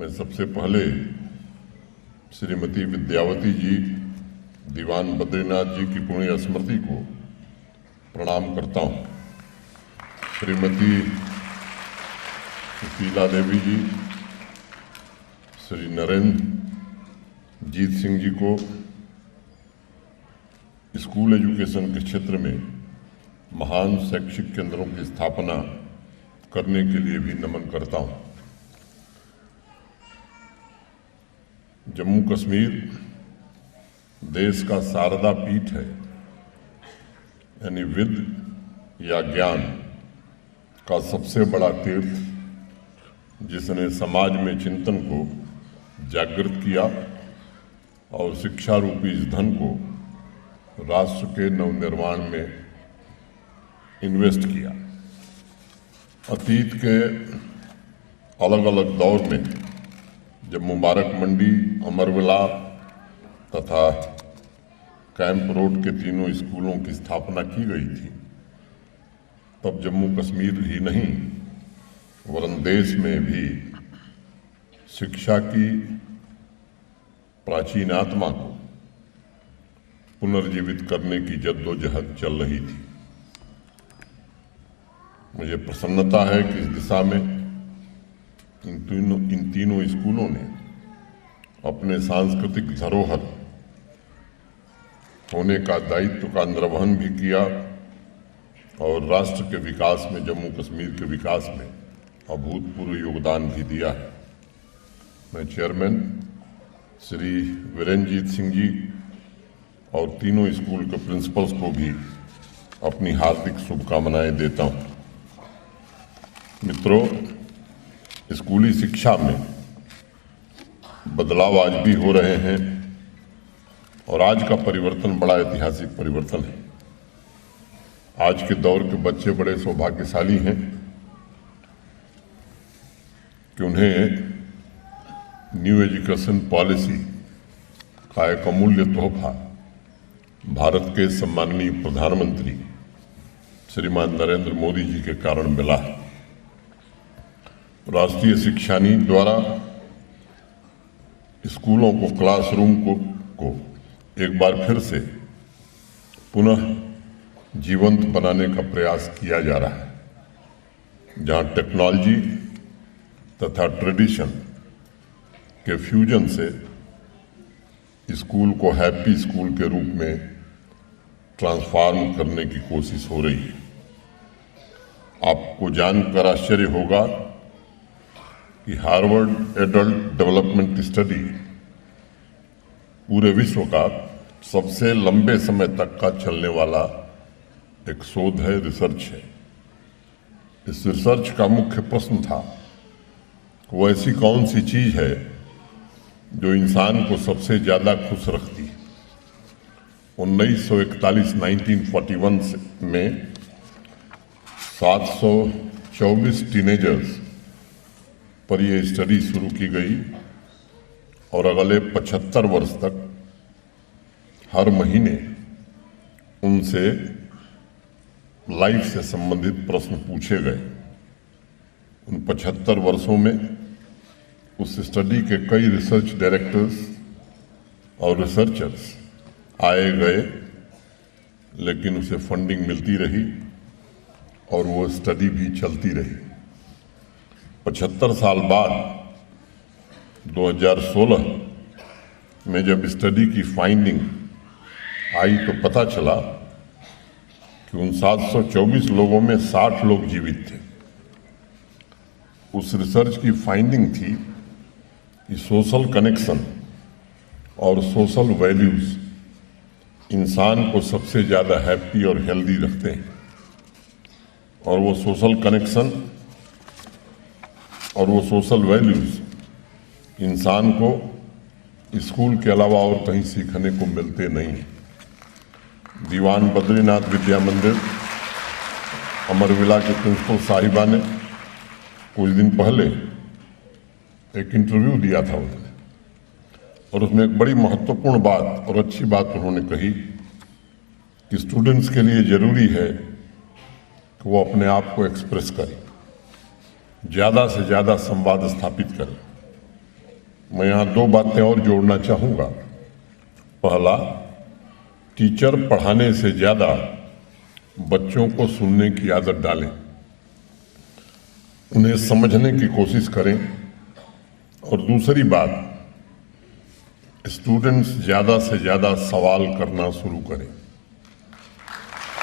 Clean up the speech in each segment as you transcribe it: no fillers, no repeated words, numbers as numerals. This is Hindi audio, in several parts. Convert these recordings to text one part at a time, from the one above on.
मैं सबसे पहले श्रीमती विद्यावती जी, दीवान बद्रीनाथ जी की पुण्य स्मृति को प्रणाम करता हूँ। श्रीमती सुशीला देवी जी, श्री नरेंद्र जीत सिंह जी को स्कूल एजुकेशन के क्षेत्र में महान शैक्षिक केंद्रों की स्थापना करने के लिए भी नमन करता हूँ। जम्मू कश्मीर देश का शारदा पीठ है, यानी विद्य या ज्ञान का सबसे बड़ा तीर्थ, जिसने समाज में चिंतन को जागृत किया और शिक्षा रूपी इस धन को राष्ट्र के नवनिर्माण में इन्वेस्ट किया। अतीत के अलग अलग दौर में जब मुबारक मंडी, अमरविला तथा कैंप रोड के तीनों स्कूलों की स्थापना की गई थी, तब जम्मू कश्मीर ही नहीं वरन देश में भी शिक्षा की प्राचीन आत्मा को पुनर्जीवित करने की जद्दोजहद चल रही थी। मुझे प्रसन्नता है कि इस दिशा में इन तीनों स्कूलों ने अपने सांस्कृतिक धरोहर होने का दायित्व का निर्वहन भी किया और राष्ट्र के विकास में, जम्मू कश्मीर के विकास में अभूतपूर्व योगदान भी दिया है। मैं चेयरमैन श्री वीरेंद्रजीत सिंह जी और तीनों स्कूल के प्रिंसिपल्स को भी अपनी हार्दिक शुभकामनाएं देता हूं। मित्रों, स्कूली शिक्षा में बदलाव आज भी हो रहे हैं और आज का परिवर्तन बड़ा ऐतिहासिक परिवर्तन है। आज के दौर के बच्चे बड़े सौभाग्यशाली हैं कि उन्हें न्यू एजुकेशन पॉलिसी का एक अमूल्य तोहफा भारत के सम्माननीय प्रधानमंत्री श्रीमान नरेंद्र मोदी जी के कारण मिला है। राष्ट्रीय शिक्षा नीति द्वारा स्कूलों को, क्लासरूम को एक बार फिर से पुनः जीवंत बनाने का प्रयास किया जा रहा है, जहां टेक्नोलॉजी तथा ट्रेडिशन के फ्यूजन से स्कूल को हैप्पी स्कूल के रूप में ट्रांसफॉर्म करने की कोशिश हो रही है। आपको जानकर आश्चर्य होगा कि हार्वर्ड एडल्ट डेवलपमेंट स्टडी पूरे विश्व का सबसे लंबे समय तक का चलने वाला एक शोध है, रिसर्च है। इस रिसर्च का मुख्य प्रश्न था कि वो ऐसी कौन सी चीज है जो इंसान को सबसे ज्यादा खुश रखती है। 1941 में 724 टीनेजर्स पर यह स्टडी शुरू की गई और अगले 75 वर्ष तक हर महीने उनसे लाइफ से संबंधित प्रश्न पूछे गए। उन 75 वर्षों में उस स्टडी के कई रिसर्च डायरेक्टर्स और रिसर्चर्स आए गए, लेकिन उसे फंडिंग मिलती रही और वो स्टडी भी चलती रही। 75 साल बाद 2016 में जब स्टडी की फाइंडिंग आई तो पता चला कि उन 724 लोगों में 60 लोग जीवित थे। उस रिसर्च की फाइंडिंग थी कि सोशल कनेक्शन और सोशल वैल्यूज इंसान को सबसे ज़्यादा हैप्पी और हेल्दी रखते हैं, और वो सोशल कनेक्शन और वो सोशल वैल्यूज इंसान को स्कूल के अलावा और कहीं सीखने को मिलते नहीं हैं। दीवान बद्रीनाथ विद्या मंदिर अमरविला के प्रिंसिपल साहिबा ने कुछ दिन पहले एक इंटरव्यू दिया था उन्होंने, और उसमें एक बड़ी महत्वपूर्ण बात और अच्छी बात उन्होंने कही कि स्टूडेंट्स के लिए जरूरी है कि वो अपने आप को एक्सप्रेस करें, ज़्यादा से ज़्यादा संवाद स्थापित करें, मैं यहाँ दो बातें और जोड़ना चाहूँगा। पहला, टीचर पढ़ाने से ज़्यादा बच्चों को सुनने की आदत डालें, उन्हें समझने की कोशिश करें। और दूसरी बात, स्टूडेंट्स ज़्यादा से ज़्यादा सवाल करना शुरू करें।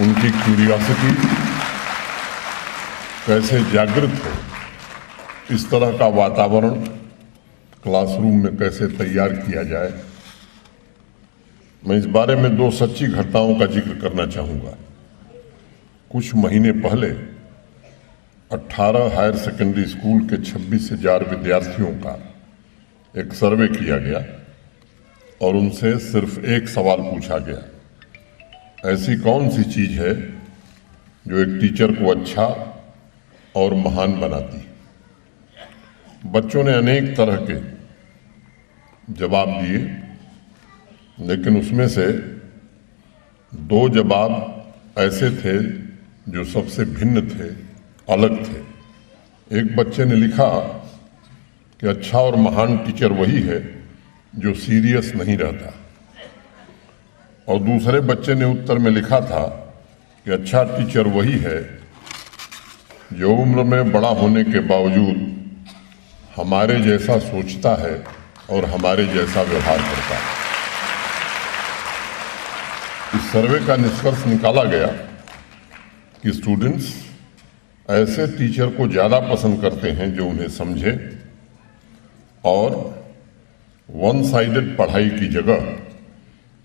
उनकी क्यूरियोसिटी कैसे जागृत हो, इस तरह का वातावरण क्लासरूम में कैसे तैयार किया जाए। मैं इस बारे में दो सच्ची घटनाओं का जिक्र करना चाहूँगा। कुछ महीने पहले 18 हायर सेकेंडरी स्कूल के 26,000 विद्यार्थियों का एक सर्वे किया गया और उनसे सिर्फ एक सवाल पूछा गया, ऐसी कौन सी चीज़ है जो एक टीचर को अच्छा और महान बनाती। बच्चों ने अनेक तरह के जवाब दिए, लेकिन उसमें से दो जवाब ऐसे थे जो सबसे भिन्न थे, अलग थे। एक बच्चे ने लिखा कि अच्छा और महान टीचर वही है जो सीरियस नहीं रहता, और दूसरे बच्चे ने उत्तर में लिखा था कि अच्छा टीचर वही है जो उम्र में बड़ा होने के बावजूद हमारे जैसा सोचता है और हमारे जैसा व्यवहार करता है। इस सर्वे का निष्कर्ष निकाला गया कि स्टूडेंट्स ऐसे टीचर को ज़्यादा पसंद करते हैं जो उन्हें समझे और वन साइडेड पढ़ाई की जगह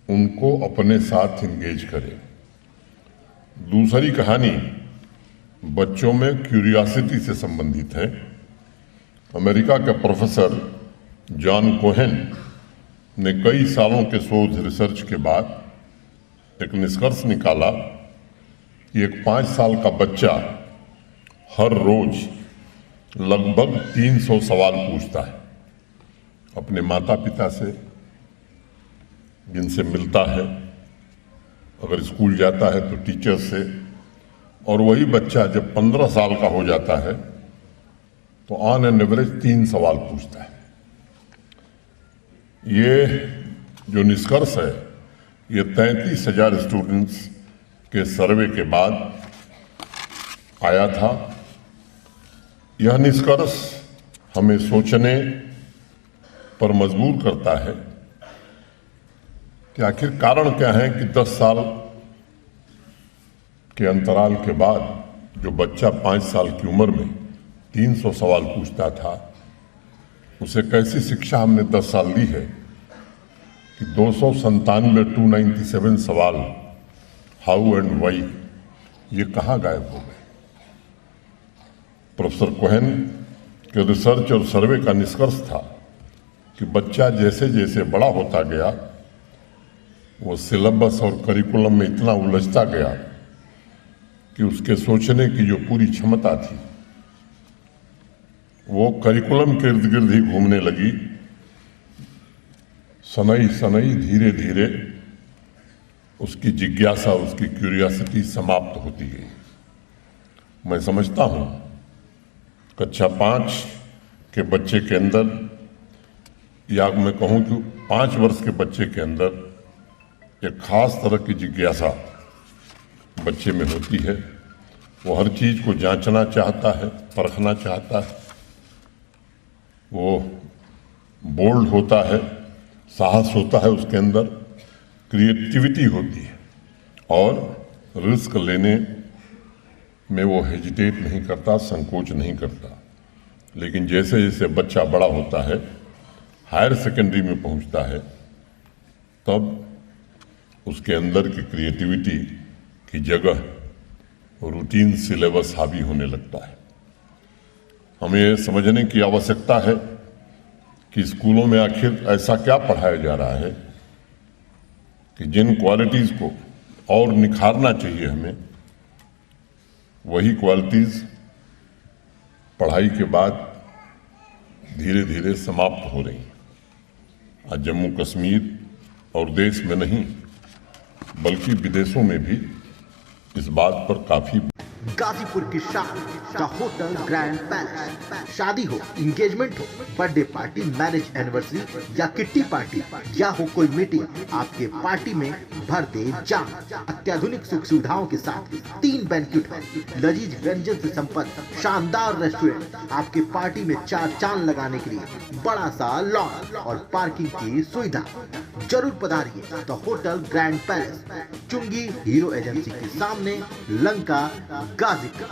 उनको अपने साथ इंगेज करे। दूसरी कहानी बच्चों में क्यूरियोसिटी से संबंधित है। अमेरिका के प्रोफेसर जॉन कोहेन ने कई सालों के शोध रिसर्च के बाद एक निष्कर्ष निकाला कि एक 5 साल का बच्चा हर रोज लगभग 300 सवाल पूछता है अपने माता पिता से, जिनसे मिलता है, अगर स्कूल जाता है तो टीचर से। और वही बच्चा जब 15 साल का हो जाता है तो ऑन एन एवरेज 3 सवाल पूछता है। ये जो निष्कर्ष है, ये 33,000 स्टूडेंट्स के सर्वे के बाद आया था। यह निष्कर्ष हमें सोचने पर मजबूर करता है कि आखिर कारण क्या है कि 10 साल के अंतराल के बाद जो बच्चा 5 साल की उम्र में 300 सवाल पूछता था, उसे कैसी शिक्षा हमने 10 साल दी है कि 297 सवाल हाउ एंड वाई ये कहाँ गायब हो गए। प्रोफेसर कोहेन के रिसर्च और सर्वे का निष्कर्ष था कि बच्चा जैसे जैसे बड़ा होता गया, वो सिलेबस और करिकुलम में इतना उलझता गया कि उसके सोचने की जो पूरी क्षमता थी वो करिकुलम के इर्द गिर्द ही घूमने लगी। सनई सनई धीरे धीरे उसकी जिज्ञासा, उसकी क्यूरियोसिटी समाप्त होती गई। मैं समझता हूँ कक्षा 5 के बच्चे के अंदर, या मैं कहूँ कि 5 वर्ष के बच्चे के अंदर एक खास तरह की जिज्ञासा बच्चे में होती है। वो हर चीज़ को जांचना चाहता है, परखना चाहता है। वो बोल्ड होता है, साहस होता है उसके अंदर, क्रिएटिविटी होती है और रिस्क लेने में वो हेजिटेट नहीं करता, संकोच नहीं करता। लेकिन जैसे जैसे बच्चा बड़ा होता है, हायर सेकेंडरी में पहुंचता है, तब उसके अंदर की क्रिएटिविटी की जगह रूटीन सिलेबस हावी होने लगता है। हमें ये समझने की आवश्यकता है कि स्कूलों में आखिर ऐसा क्या पढ़ाया जा रहा है कि जिन क्वालिटीज़ को और निखारना चाहिए हमें, वही क्वालिटीज़ पढ़ाई के बाद धीरे धीरे समाप्त हो रही हैं। आज जम्मू कश्मीर और देश में नहीं बल्कि विदेशों में भी इस बात पर काफ़ी गाजीपुर की शान द होटल ग्रैंड पैलेस। शादी हो, इंगेजमेंट हो, बर्थडे पार्टी, मैरिज एनिवर्सरी या किट्टी पार्टी या हो कोई मीटिंग, आपके पार्टी में भर दे जान। अत्याधुनिक सुख सुविधाओं के साथ 3 बैंक्वेट हॉल, लजीज व्यंजन से संपन्न शानदार रेस्टोरेंट, आपके पार्टी में 4 चांद लगाने के लिए बड़ा सा लॉन और पार्किंग की सुविधा। जरूर पधारिए द होटल ग्रैंड पैलेस, चुंगी हीरो एजेंसी के सामने, लंका, गाजीपुर।